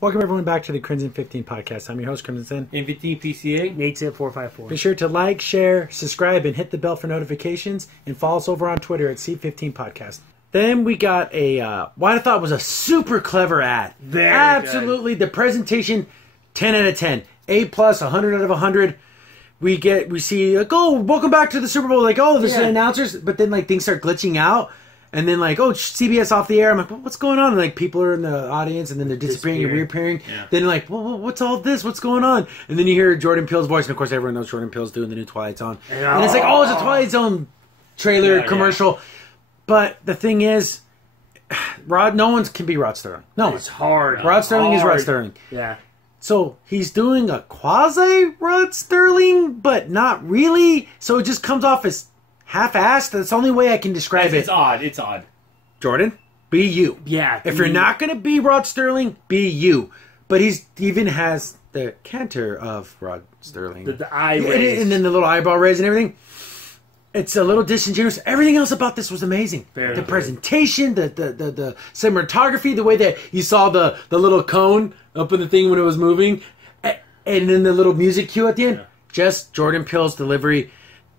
Welcome everyone back to the Crimson 15 podcast. I'm your host, Crimson. M15 PCA. Nate 454. Be sure to like, share, subscribe, and hit the bell for notifications, and follow us over on Twitter at C15 Podcast. Then we got a what I thought was a super clever ad. Very Absolutely, the presentation, 10 out of 10, A plus, 100 out of 100. We see like, oh, welcome back to the Super Bowl. Like, oh, there's the announcers, but then like things start glitching out. And then, like, oh, CBS off the air. I'm like, what's going on? And, like, people are in the audience, and then they're disappearing and reappearing. Yeah. Then, like, well, what's all this? What's going on? And then you hear Jordan Peele's voice. And, of course, everyone knows Jordan Peele's doing the new Twilight Zone. And it's like, oh, it's a Twilight Zone trailer, commercial. Yeah. But the thing is, no one can be Rod Sterling. No. It's hard. Rod Sterling is Rod Sterling. Yeah. So he's doing a quasi-Rod Sterling, but not really. So it just comes off as half-assed. That's the only way I can describe it. It's odd. It's odd. Jordan, be you. Yeah. If you're not going to be Rod Sterling, be you. But he even has the canter of Rod Sterling. The eye raise. And then the little eyebrow raise and everything. It's a little disingenuous. Everything else about this was amazing. The presentation, the cinematography, the way that you saw the little cone up in the thing when it was moving. And then the little music cue at the end. Yeah. Just Jordan Peele's delivery.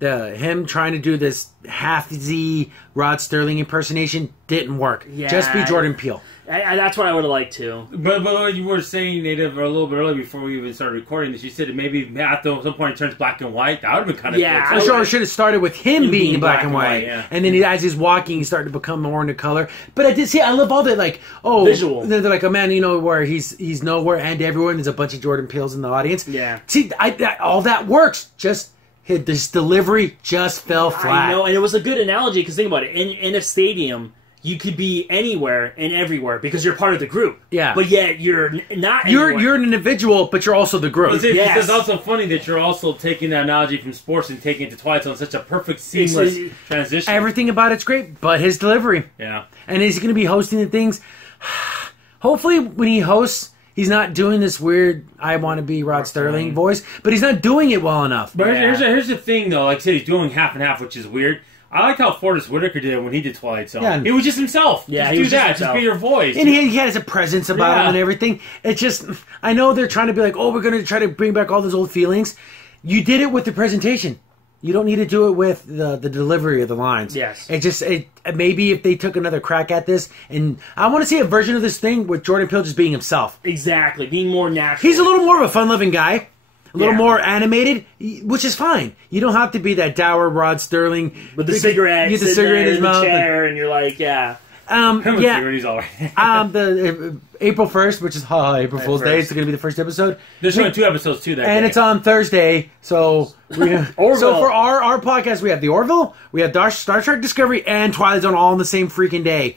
Him trying to do this half-Z Rod Sterling impersonation didn't work. Yeah, just be Jordan Peele. That's what I would have liked to. But you were saying, Native, a little bit earlier before we even started recording this, you said that maybe at some point it turns black and white. That would have been kind of cool. I'm sure I should have started with him being black and white. Yeah. And then as he's walking, he started to become more into color. But I did see, I love all that, like, visual. They're like, oh man, where he's nowhere and everywhere, and there's a bunch of Jordan Peeles in the audience. Yeah. See, all that works. Just this delivery just fell flat. I know, and it was a good analogy because think about it. In a stadium, you could be anywhere and everywhere because you're part of the group. Yeah, but yet you're not. You're an individual, but you're also the group. It's also funny that you're also taking that analogy from sports and taking it to Twilight Zone. Such a perfect seamless transition. Everything about it's great, but his delivery. Yeah, and he's going to be hosting the things. Hopefully, when he hosts, he's not doing this weird "I want to be Rod Sterling" voice, but he's not doing it well enough. But here's the thing, though. Like I said, he's doing half and half, which is weird. I like how Forrest Whitaker did it when he did Twilight Zone. Yeah. He was just himself. Yeah, just do that. Just be your voice. And he has a presence about him and everything. It's just, I know they're trying to be like, oh, we're going to try to bring back all those old feelings. You did it with the presentation. You don't need to do it with the delivery of the lines. Yes. Maybe if they took another crack at this, and I want to see a version of this thing with Jordan Peele just being himself. Exactly, being more natural. He's a little more of a fun-loving guy, a little more animated, which is fine. You don't have to be that dour Rod Sterling with the cigarette. You get the cigarette in his mouth, chair, and you're like, yeah. The April 1st, which is April Fool's Day, it's going to be the first episode. There's only 2 episodes too that and day. It's on Thursday, so so for our podcast, we have the Orville, we have Star Trek Discovery, and Twilight Zone all on the same freaking day.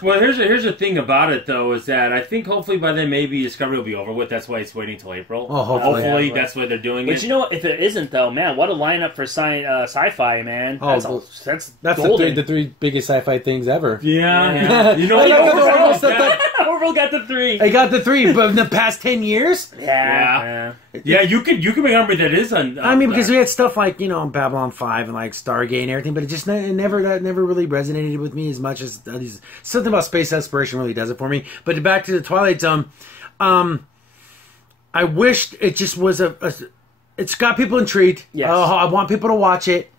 Well, here's the thing about it though, is that I think hopefully by then maybe Discovery will be over with. That's why it's waiting till April. Oh, hopefully that's why they're doing it. But you know what? If it isn't though, man, what a lineup for sci-fi, man. That's the 3 biggest sci-fi things ever. Yeah. You know Orville got the 3. I got the 3, but in the past 10 years? Yeah, you could make an argument that is on I mean, because we had stuff like, Babylon 5 and like Stargate and everything, but that never really resonated with me as much as something about space exploration really does it for me. But back to the Twilight Zone, I wished it just was it's got people intrigued. Yes. I want people to watch it.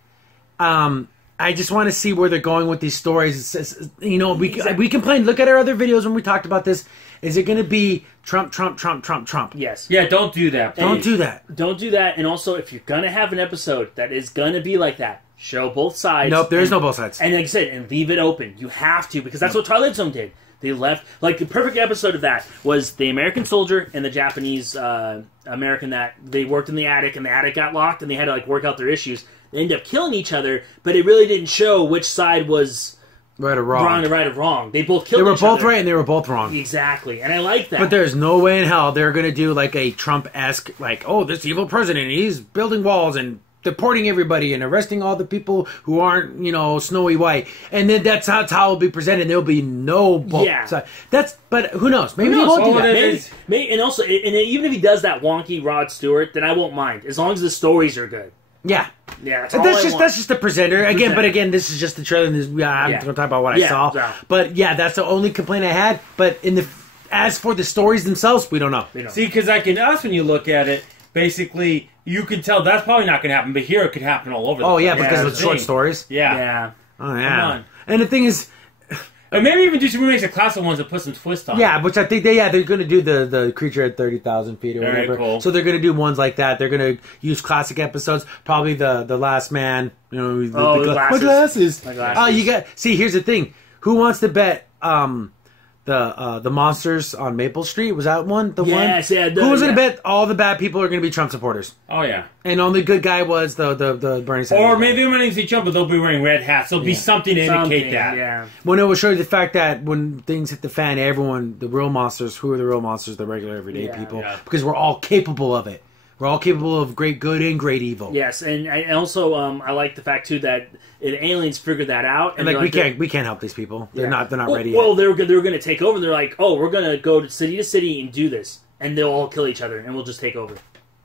I just want to see where they're going with these stories. We complained. Look at our other videos when we talked about this. Is it going to be Trump, Trump, Trump, Trump, Trump? Yes. Yeah, don't do that. Please. Don't do that. Don't do that. And also, if you're going to have an episode that is going to be like that, show both sides. Nope, there is no both sides. And like I said, and leave it open. You have to, because that's what Twilight Zone did. They left, like the perfect episode of that was the American soldier and the Japanese American that they worked in the attic, and the attic got locked, and they had to work out their issues. They ended up killing each other, but it really didn't show which side was right or wrong. Right or wrong. They both killed each other. They were both right and they were both wrong. Exactly, and I like that. But there's no way in hell they're going to do like a Trump-esque, this evil president, he's building walls and deporting everybody and arresting all the people who aren't, snowy white. And then that's how it'll be presented. There'll be no both sides. But who knows? Maybe he won't do that. Maybe, and also, even if he does that wonky Rod Stewart, then I won't mind, as long as the stories are good. Yeah. Yeah, that's just the presenter. Again, this is just the trailer. I'm going to talk about what I saw. Yeah. But yeah, that's the only complaint I had. But as for the stories themselves, we don't know. See, because like in Us, when you look at it, basically you can tell that's probably not going to happen, but here it could happen all over. Oh yeah, because of the short stories. Yeah. Oh yeah. Come on. And the thing is. Or maybe even do some remakes of classic ones that put some twist on. Yeah, which I think they're going to do the creature at 30,000 feet or whatever. Cool. So they're going to do ones like that. They're going to use classic episodes. Probably the Last Man. You know, my glasses. You got. See, here's the thing. Who wants to bet? The monsters on Maple Street, was that one? Yes, yeah. Who was going to bet all the bad people are going to be Trump supporters? Oh yeah. And only good guy was the Bernie Sanders. Or maybe when they see Trump, but they'll be wearing red hats. There'll be something to indicate that. Yeah. Well, no, it will show you the fact that when things hit the fan, everyone, the real monsters, who are the real monsters? The regular everyday people, because we're all capable of it. We're all capable of great good and great evil. Yes, and also I like the fact too that the aliens figured that out, and like we can't help these people. They're not ready yet. Well, they were going to take over. And they're like, oh, we're going to go to city and do this, and they'll all kill each other, and we'll just take over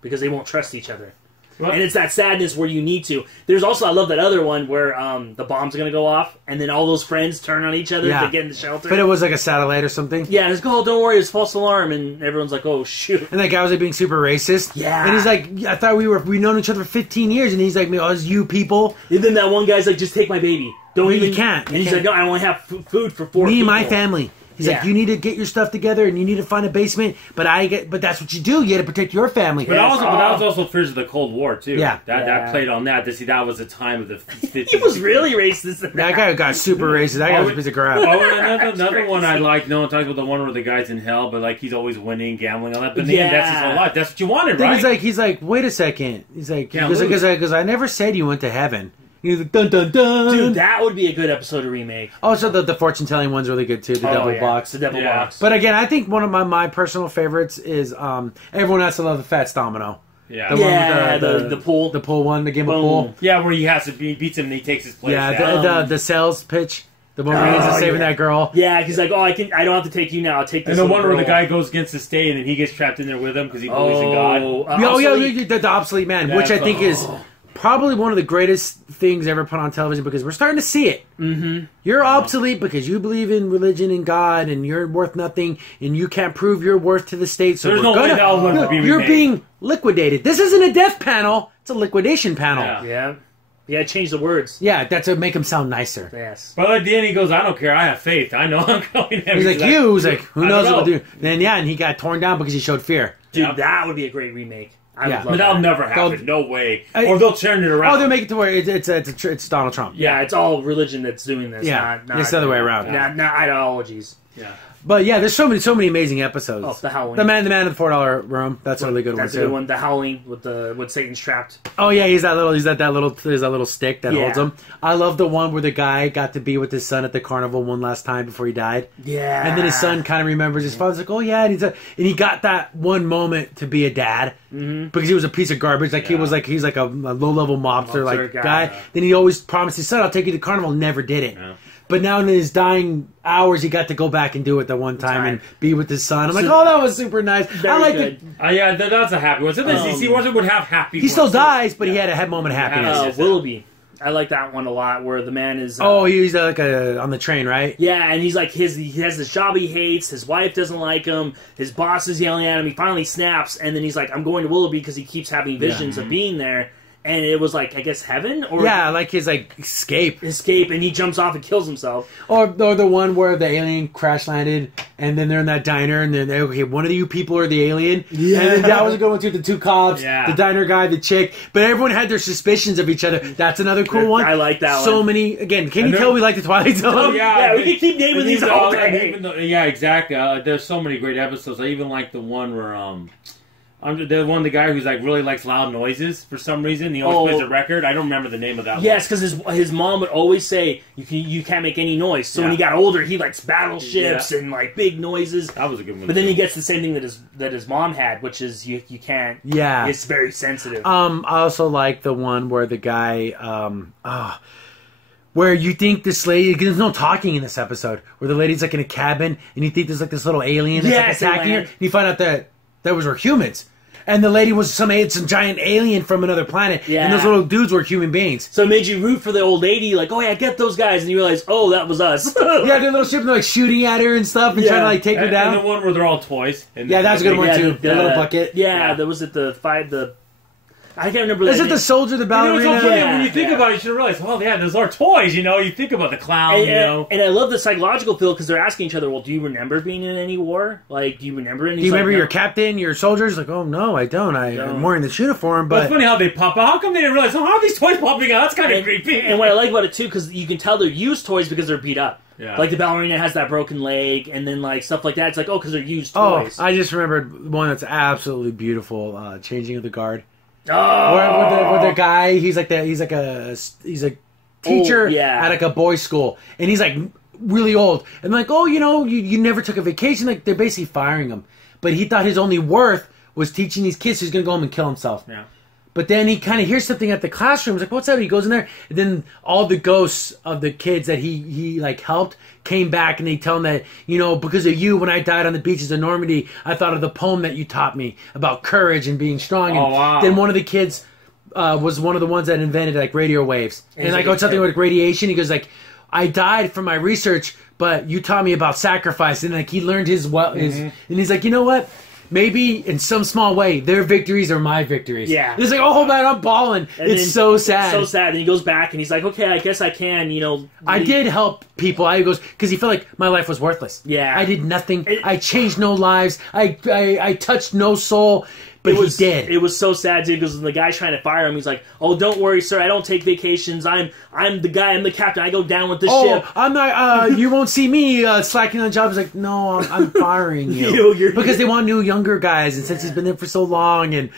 because they won't trust each other. What? And it's that sadness where you need to. There's also, I love that other one where the bombs are going to go off, and then all those friends turn on each other to get in the shelter. But it was like a satellite or something. Yeah, and it's like, oh, don't worry, it's false alarm, and everyone's like, oh, shoot. And that guy was like being super racist. Yeah. And he's like, I thought we've known each other for 15 years, and he's like, oh, it's you people. And then that one guy's like, just take my baby. You can't. And he's like, no, I only have food for 4 people. Me and my family. He's like, you need to get your stuff together, and you need to find a basement. But that's what you do. You got to protect your family. But that was also fears of the Cold War too. Yeah, that played on that. To see that was the time of the 50s. He was really racist. That guy got super racist. That guy was a piece of crap. Another one I like. No one talks about the one where the guy's in hell, but like he's always winning, gambling on that. But in the end, that's his whole life. That's what you wanted, right? He's like, wait a second. He's like, because I never said you went to heaven. He's like, dun dun dun. Dude, that would be a good episode to remake. Also, the fortune telling one's really good too. The Devil Box. The Devil Box. But again, I think one of my personal favorites is everyone has to love the Fats Domino. Yeah, the pool. The pool one, the game of pool. Yeah, where he has to beats him and he takes his place. Yeah, the sales pitch. The one where he's saving that girl. Yeah, he's like, I don't have to take you now. I'll take this. And the one where the guy goes against the state and then he gets trapped in there with him because he believes in God. The obsolete man, which I think is probably one of the greatest things ever put on television because we're starting to see it. Mm-hmm. You're obsolete because you believe in religion and God, and you're worth nothing, and you can't prove your worth to the state. So there's no way that will be remade. You're being liquidated. This isn't a death panel; it's a liquidation panel. Yeah. Change the words. Yeah, that's to make him sound nicer. Yes. But at the end, he goes, "I don't care. I have faith. I know I'm going." He's like, "He's like, who knows what we'll do?" And he got torn down because he showed fear. Dude, that would be a great remake. But that'll never happen. No way. Or they'll turn it around. Oh, they'll make it to where it's Donald Trump. Yeah, it's all religion that's doing this. Yeah, it's the other way around. Not ideologies. Yeah. But yeah, there's so many amazing episodes. Oh, the Halloween. The man in the $4 room. That's a really good one too. That's a good one. The Halloween with Satan's trapped. Oh yeah, there's that little stick that holds him. I love the one where the guy got to be with his son at the carnival one last time before he died. Yeah. And then his son kind of remembers his father's like, oh yeah, and he got that one moment to be a dad because he was a piece of garbage. Like he's like a low level mobster guy. Then he always promised his son, I'll take you to carnival. Never did it. Yeah. But now in his dying hours, he got to go back and do it the one time and be with his son. I'm like, that was super nice. I like it. Yeah, that's a happy one. Sometimes he would have happy. He still dies, but he had a moment of happiness. Willoughby. I like that one a lot, where the man is... he's on the train, right? Yeah, and he's like, he has this job he hates, his wife doesn't like him, his boss is yelling at him, he finally snaps, and then he's like, I'm going to Willoughby because he keeps having visions of being there. And it was like, I guess, heaven? Or like his escape. And he jumps off and kills himself. Or the one where the alien crash landed, and then they're in that diner, and then okay, one of you people are the alien. Yeah. And then that was a good one too. The two cops, the diner guy, the chick. But everyone had their suspicions of each other. That's another cool one. I like that one. So many. Again, can you tell we like the Twilight Zone? Oh, yeah, we can keep naming these all day. Yeah, exactly. There's so many great episodes. I even like the one where the guy who's like really likes loud noises for some reason. He always plays a record. I don't remember the name of that one. Yes, because his mom would always say you can't make any noise. So when he got older, he likes battleships and like big noises. That was a good one. But then he gets the same thing that his mom had, which is you can't. Yeah, it's very sensitive. I also like the one where the guy where you think this lady, there's no talking in this episode, where the lady's like in a cabin and you think there's like this little alien that's attacking her, and you find out that was her humans. And the lady was some giant alien from another planet. Yeah. And those little dudes were human beings. So it made you root for the old lady, like, oh yeah, get those guys, and you realize, oh, that was us. Yeah, their little ship, and they're like shooting at her and stuff, and trying to like take her down. And the one where they're all toys. And yeah, that's a good one too. The little bucket. Yeah, there was it I can't remember. Is it the soldier, the ballerina? It's so funny when you think about it, you should realize, well, yeah, those are toys. You know, you think about the clown. And I love the psychological feel because they're asking each other, well, do you remember being in any war? Like, do you remember any? Do you remember your captain, your soldiers? Like, oh no, I don't. I'm wearing this uniform. But it's funny how they pop out. How come they didn't realize? Oh, how are these toys popping out? That's kind of creepy. And what I like about it too, because you can tell they're used toys because they're beat up. Yeah. Like the ballerina has that broken leg, and then like stuff like that. It's like, oh, because they're used toys. Oh, I just remembered one that's absolutely beautiful. Changing of the Guard. Oh, where the guy, he's a teacher at like a boys' school, and he's like really old, and like, oh, you never took a vacation. Like they're basically firing him, but he thought his only worth was teaching these kids. So he's gonna go home and kill himself. Yeah. But then he kind of hears something at the classroom. He's like, what's that? He goes in there, and then all the ghosts of the kids that he like helped came back, and they tell him that, because of you, when I died on the beaches of Normandy, I thought of the poem that you taught me about courage and being strong. And wow. Then one of the kids was one of the ones that invented like radio waves. And like, something with radiation. He goes like, I died from my research, but you taught me about sacrifice. And like he learned his and he's like, you know what? Maybe in some small way, their victories are my victories. Yeah. He's like, oh man, I'm balling. It's so sad. So sad. And he goes back and he's like, okay, I guess I can, I did help people. I goes, because he felt like my life was worthless. Yeah. I did nothing. I changed no lives. I touched no soul. But he did. It was so sad, dude, because the guy's trying to fire him. He's like, oh, don't worry, sir. I don't take vacations. I'm the guy. I'm the captain. I go down with the ship. I'm not, you won't see me slacking on jobs. Like, no, I'm firing you. Because they want new, younger guys. And since he's been there for so long, and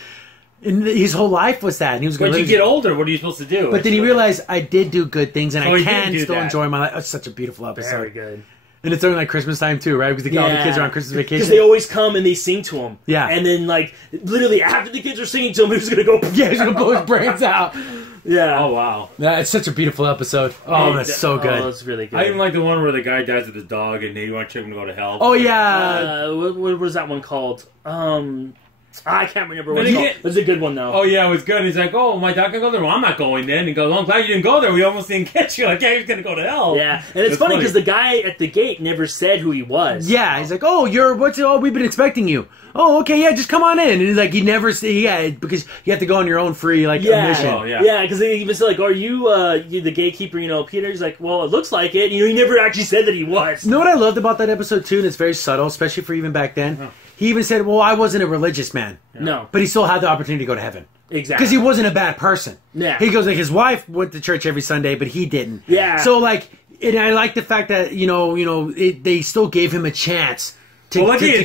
his whole life was that. And he was when you get older, what are you supposed to do? But then he realized I did do good things, and I can still enjoy my life. It's such a beautiful episode. Very good. And it's during like Christmas time too, right? Because all the kids are on Christmas vacation. Because they always come and they sing to him. Yeah. And then like literally after the kids are singing to him, he's gonna go. Yeah, he's gonna blow his brains out. Yeah. Oh wow. Yeah, it's such a beautiful episode. Oh, that's so good. Oh, it's really good. I even like the one where the guy dies with his dog and they want him to go to hell. Oh yeah. What was that one called? I can't remember what it's called. It's a good one, though. Oh, yeah, it was good. He's like, oh, my dog can go there? Well, I'm not going then. And he goes, well, I'm glad you didn't go there. We almost didn't get you. Like, yeah, he's going to go to hell. Yeah, and it's funny because the guy at the gate never said who he was. Yeah, he's like, oh, we've been expecting you. Oh, okay, yeah, just come on in. And he's like, because you have to go on your own free, mission. Oh, yeah. Yeah, because they even said, like, are you the gatekeeper, Peter? He's like, well, it looks like it. He never actually said that he was. You know what I loved about that episode, too, and it's very subtle, especially for even back then? Oh. He even said, well, I wasn't a religious man. No. But he still had the opportunity to go to heaven. Exactly. Because he wasn't a bad person. Yeah. He goes, like, his wife went to church every Sunday, but he didn't. Yeah. So, like, and I like the fact that, they still gave him a chance to get... He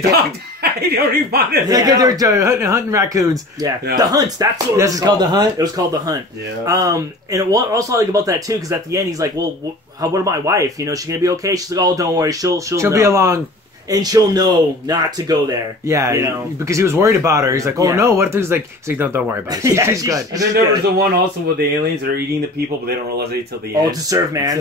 don't even want it. They're hunting raccoons. Yeah. The Hunt. That's what it was called. The Hunt? It was called The Hunt. Yeah. And what also I like about that, too, because at the end, he's like, well, what about my wife? She going to be okay? She's like, oh, don't worry. She'll be along... And she'll know not to go there. Yeah, because he was worried about her. He's like, "Oh no, what if there's like?" He's like, "Don't worry about it. She's good." And then there was the one also with the aliens that are eating the people, but they don't realize it till the end. Oh, to serve man.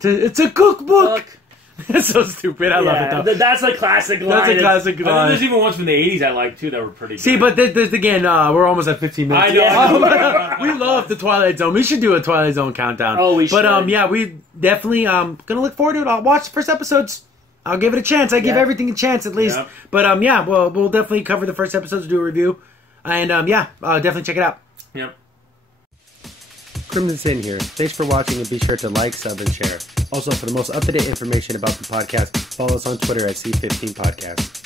So, it's a cookbook. That's so stupid. I love it though. That's a classic line. That's a classic line. There's even ones from the '80s I like too that were pretty good. See, but this again, we're almost at 15 minutes. I know. We love the Twilight Zone. We should do a Twilight Zone countdown. Oh, we should. But we definitely gonna look forward to it. I'll watch the first episodes. I'll give it a chance. I give everything a chance at least. Yep. But we'll definitely cover the first episodes, do a review, and definitely check it out. Yep. Crimson Sin here. Thanks for watching, and be sure to like, sub, and share. Also, for the most up-to-date information about the podcast, follow us on Twitter at C15 Podcast.